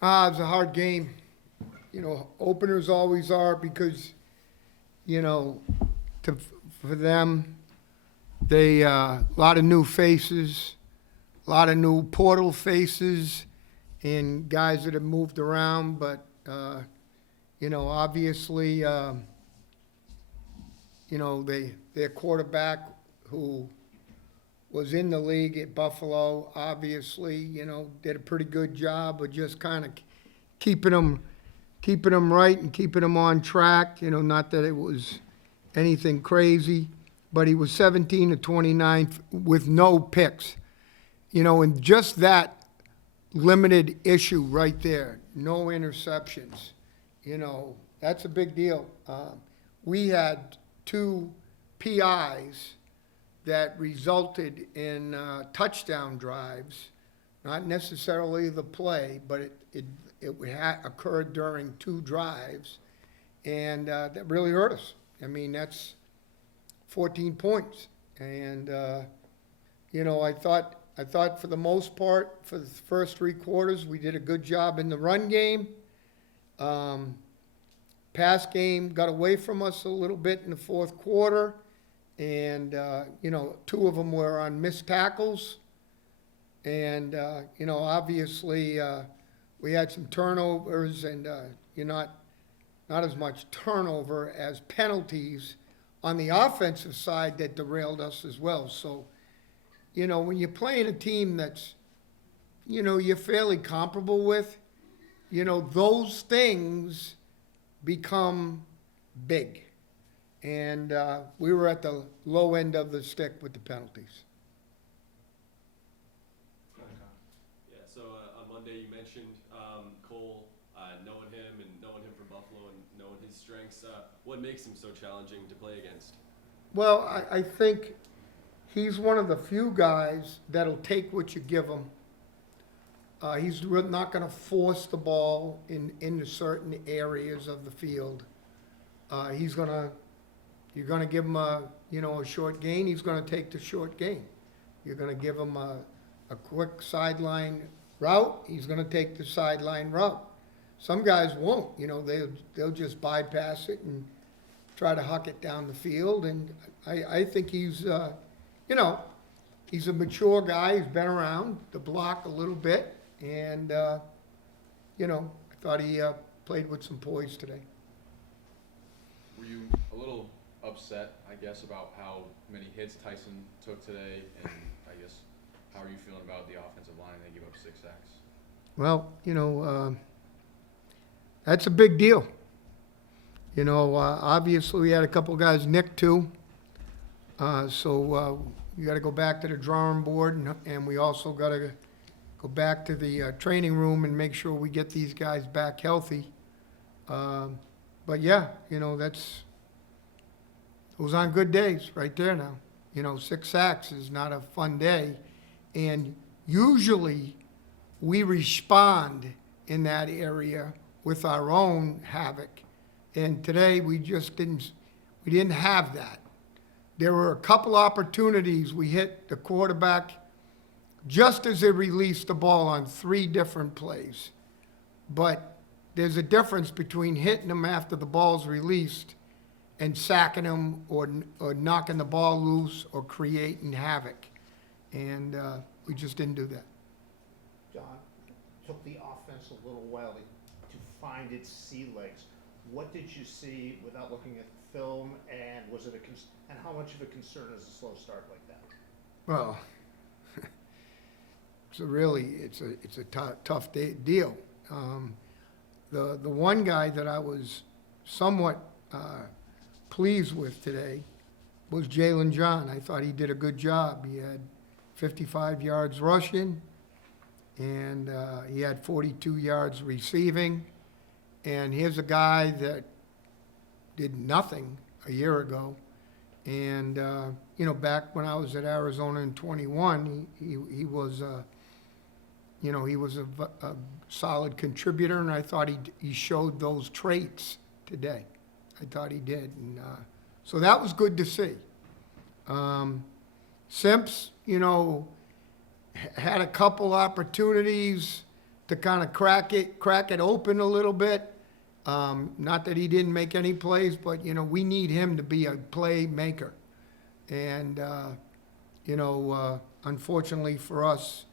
It was a hard game. Openers always are because, you know, to, for them, they, a lot of new faces, a lot of new portal faces, and guys that have moved around, but, obviously, their quarterback who was in the league at Buffalo, obviously, did a pretty good job of just kind of keeping them right and keeping them on track. Not that it was anything crazy, but he was 17 to 29 with no picks. And just that limited issue right there, no interceptions. That's a big deal. We had two PIs that resulted in touchdown drives, not necessarily the play, but it occurred during two drives, and that really hurt us. I mean, that's 14 points, and I thought for the most part, for the first three quarters, we did a good job in the run game. Pass game got away from us a little bit in the fourth quarter. And, two of them were on missed tackles. And, obviously, we had some turnovers and, not as much turnover as penalties on the offensive side that derailed us as well. So, when you're playing a team that's, you're fairly comparable with, those things become big. And we were at the low end of the stick with the penalties. Yeah, so on Monday you mentioned Cole, knowing him from Buffalo and knowing his strengths. What makes him so challenging to play against? Well, I think he's one of the few guys that'll take what you give him. He's not going to force the ball into certain areas of the field. You're going to give him a short gain, he's going to take the short gain. You're going to give him a quick sideline route, he's going to take the sideline route. Some guys won't, they'll just bypass it and try to huck it down the field. And I think he's a mature guy, he's been around the block a little bit. And, I thought he played with some poise today. Were you a little upset, I guess, about how many hits Tyson took today, and I guess how are you feeling about the offensive line? They gave up 6 sacks. Well, that's a big deal. Obviously we had a couple guys nicked too, so we got to go back to the drawing board, and we also got to go back to the training room and make sure we get these guys back healthy. But yeah, those on good days right there now. 6 sacks is not a fun day. And usually we respond in that area with our own havoc. And today we didn't have that. There were a couple opportunities we hit the quarterback just as they released the ball on 3 different plays. But there's a difference between hitting them after the ball's released and sacking them or knocking the ball loose or creating havoc. And we just didn't do that. John, took the offense a little while to find its sea legs. What did you see without looking at film, and was it and how much of a concern is a slow start like that? Well, it's a tough deal. The one guy that I was somewhat pleased with today was Jalen John. I thought he did a good job. He had 55 yards rushing, and he had 42 yards receiving. And here's a guy that did nothing a year ago. And, back when I was at Arizona in 21, he was, he was a solid contributor, and I thought he showed those traits today. I thought he did. And so that was good to see. Simps, had a couple opportunities to kind of crack it open a little bit. Not that he didn't make any plays, but, you know, we need him to be a playmaker. And, you know, unfortunately for us,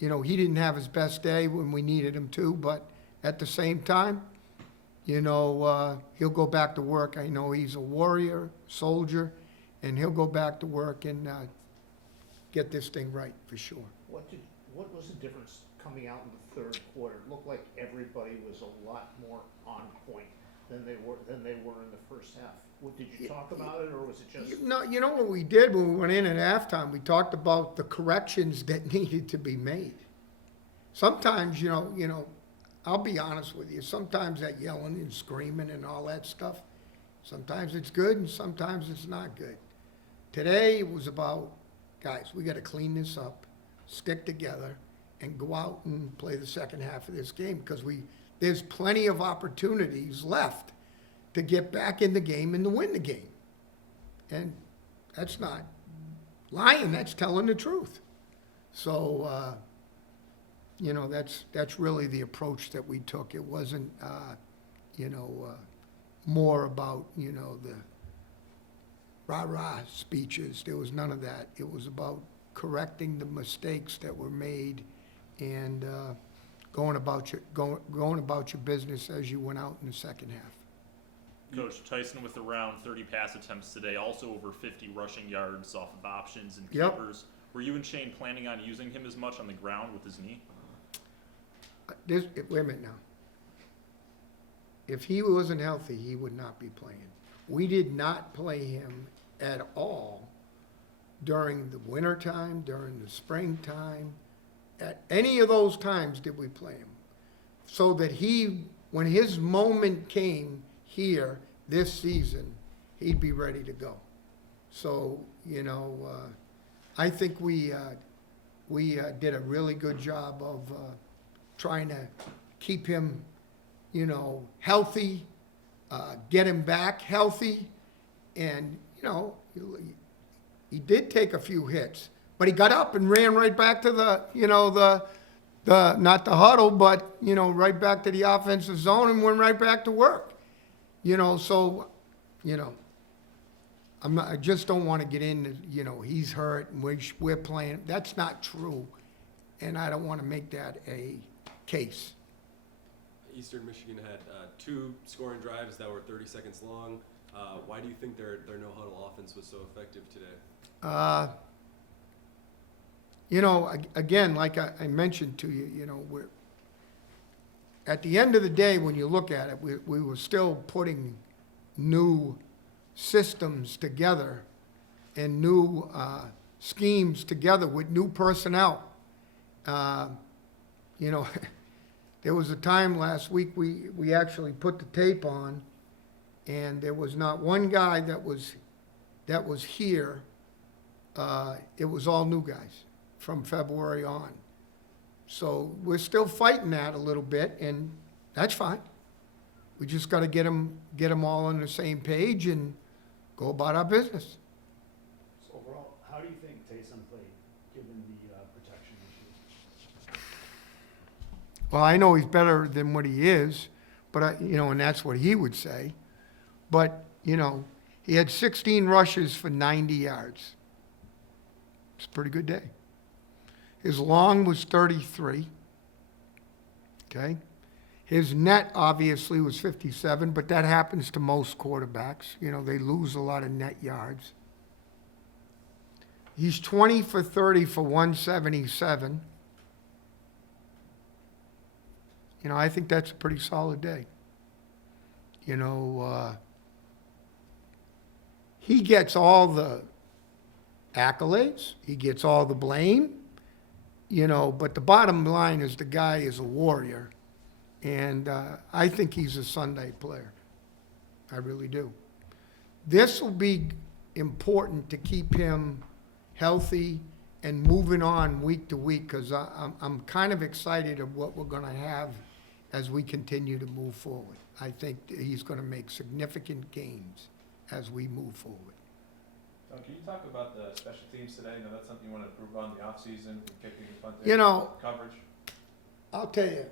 you know, he didn't have his best day when we needed him to, but at the same time, you know, he'll go back to work. I know he's a warrior, soldier, and he'll go back to work and get this thing right for sure. What was the difference coming out in the third quarter? It looked like everybody was a lot more on point than they were in the first half. Did you talk about it, or was it just? No, you know what we did when we went in at halftime? We talked about the corrections that needed to be made. Sometimes, you know, I'll be honest with you, sometimes that yelling and screaming and all that stuff, sometimes it's good and sometimes it's not good. Today it was about, guys, we gotta clean this up, stick together, and go out and play the second half of this game, because there's plenty of opportunities left to get back in the game and to win the game. And that's not lying, that's telling the truth. So, you know, that's really the approach that we took. It wasn't, you know, more about, you know, the rah-rah speeches. There was none of that. It was about correcting the mistakes that were made and going about your business as you went out in the second half. Coach, Tyson with around 30 pass attempts today, also over 50 rushing yards off of options and Yep. keepers. Were you and Shane planning on using him as much on the ground with his knee? Wait a minute now. If he wasn't healthy, he would not be playing. We did not play him at all during the wintertime, during the springtime. At any of those times did we play him. So that when his moment came here this season, he'd be ready to go. So, you know, I think we did a really good job of trying to keep him, you know, healthy, get him back healthy. And, you know, he did take a few hits, but he got up and ran right back to the, you know, the not the huddle, but, you know, right back to the offensive zone and went right back to work. You know, so, you know, I just don't want to get into, you know, he's hurt and we're playing. That's not true. And I don't want to make that a case. Eastern Michigan had 2 scoring drives that were 30 seconds long. Why do you think their no-huddle offense was so effective today? You know, again, like I mentioned to you, you know, at the end of the day, when you look at it, we were still putting new systems together and new schemes together with new personnel. You know, there was a time last week we actually put the tape on, and there was not one guy that was here. It was all new guys from February on. So we're still fighting that a little bit, and that's fine. We just got to get them all on the same page and go about our business. So overall, how do you think Taysom played, given the protection issues? Well, I know he's better than what he is, but you know, and that's what he would say. But, you know, he had 16 rushes for 90 yards. It's a pretty good day. His long was 33. Okay? His net obviously was 57, but that happens to most quarterbacks. You know, they lose a lot of net yards. He's 20 for 30 for 177. You know, I think that's a pretty solid day. You know, he gets all the accolades. He gets all the blame. You know, but the bottom line is the guy is a warrior. And I think he's a Sunday player. I really do. This will be important to keep him healthy and moving on week to week, because I'm kind of excited of what we're going to have as we continue to move forward. I think he's going to make significant gains as we move forward. Can you talk about the special teams today? That's something you want to improve on the offseason, kicking and punting, You know, coverage. I'll tell you,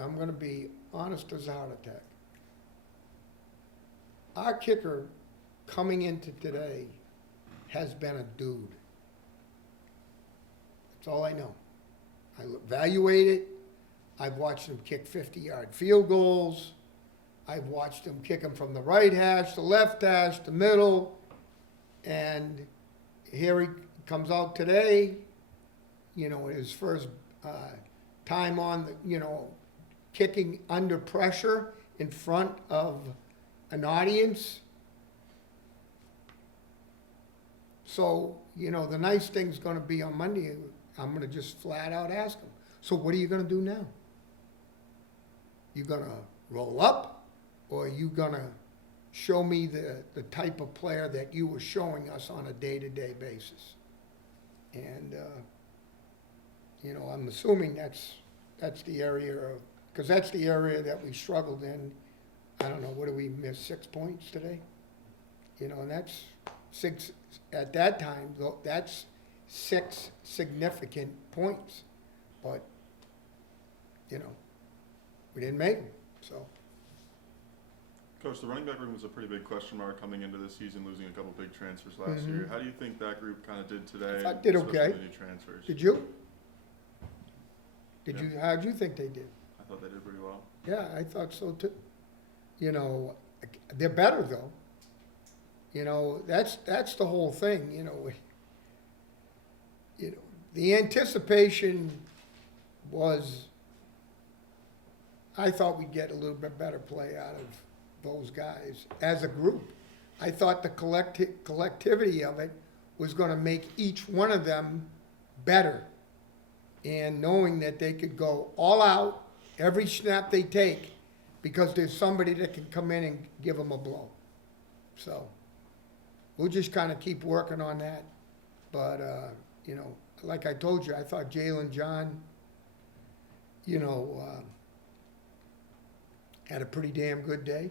I'm gonna be honest as a heart attack. Our kicker coming into today has been a dude. That's all I know. I evaluate it. I've watched him kick 50-yard field goals. I've watched him kick them from the right hash, the left hash, the middle. And here he comes out today, you know, his first time on, kicking under pressure in front of an audience. So, the nice thing's gonna be on Monday, I'm gonna just flat out ask him, so what are you gonna do now? You gonna roll up? Or are you gonna show me the type of player that you were showing us on a day-to-day basis? And, I'm assuming that's the area of, because that's the area that we struggled in. I don't know, what did we miss, 6 points today? And that's six, at that time, that's 6 significant points. But, we didn't make them, so. Coach, the running back room was a pretty big question mark coming into this season, losing a couple big transfers last year. How do you think that group kind of did today? I thought did especially okay. the new transfers? Did you? Yeah. How'd you think they did? I thought they did pretty well. Yeah, I thought so too. They're better though. That's the whole thing, the anticipation was, I thought we'd get a little bit better play out of those guys as a group. I thought the collectivity of it was gonna make each one of them better. And knowing that they could go all out every snap they take because there's somebody that can come in and give them a blow. So we'll just kind of keep working on that. But, like I told you, I thought Jalen John, had a pretty damn good day,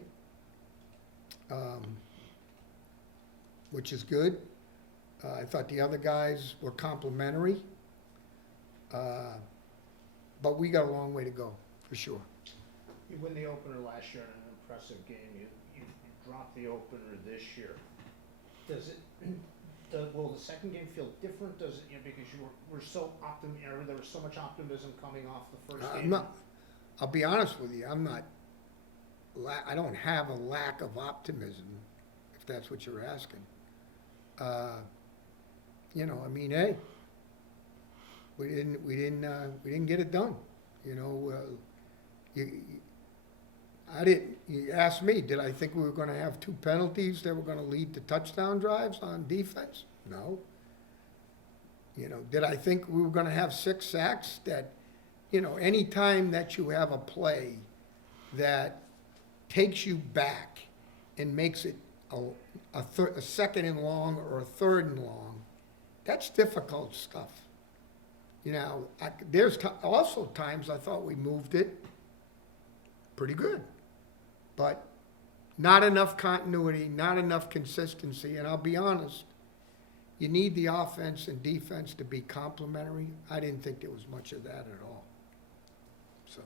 which is good. I thought the other guys were complimentary. But we got a long way to go, for sure. You win the opener last year in an impressive game. You dropped the opener this year. Will the second game feel different? Does it, because you were so there was so much optimism coming off the first game? I'll be honest with you, I don't have a lack of optimism, if that's what you're asking. Hey, we didn't get it done. You asked me, did I think we were gonna have 2 penalties that were gonna lead to touchdown drives on defense? No. Did I think we were gonna have 6 sacks? That, any time that you have a play that takes you back and makes it a second and long or a third and long, that's difficult stuff. There's also times I thought we moved it pretty good, but not enough continuity, not enough consistency, and I'll be honest, you need the offense and defense to be complementary. I didn't think there was much of that at all. So.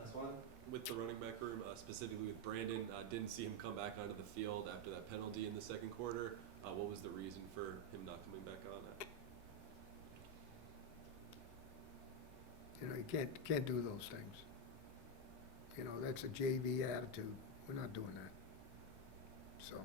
Last one. With the running back room, specifically with Brandon, didn't see him come back onto the field after that penalty in the second quarter. What was the reason for him not coming back on? You can't do those things. That's a JV attitude. We're not doing that. So.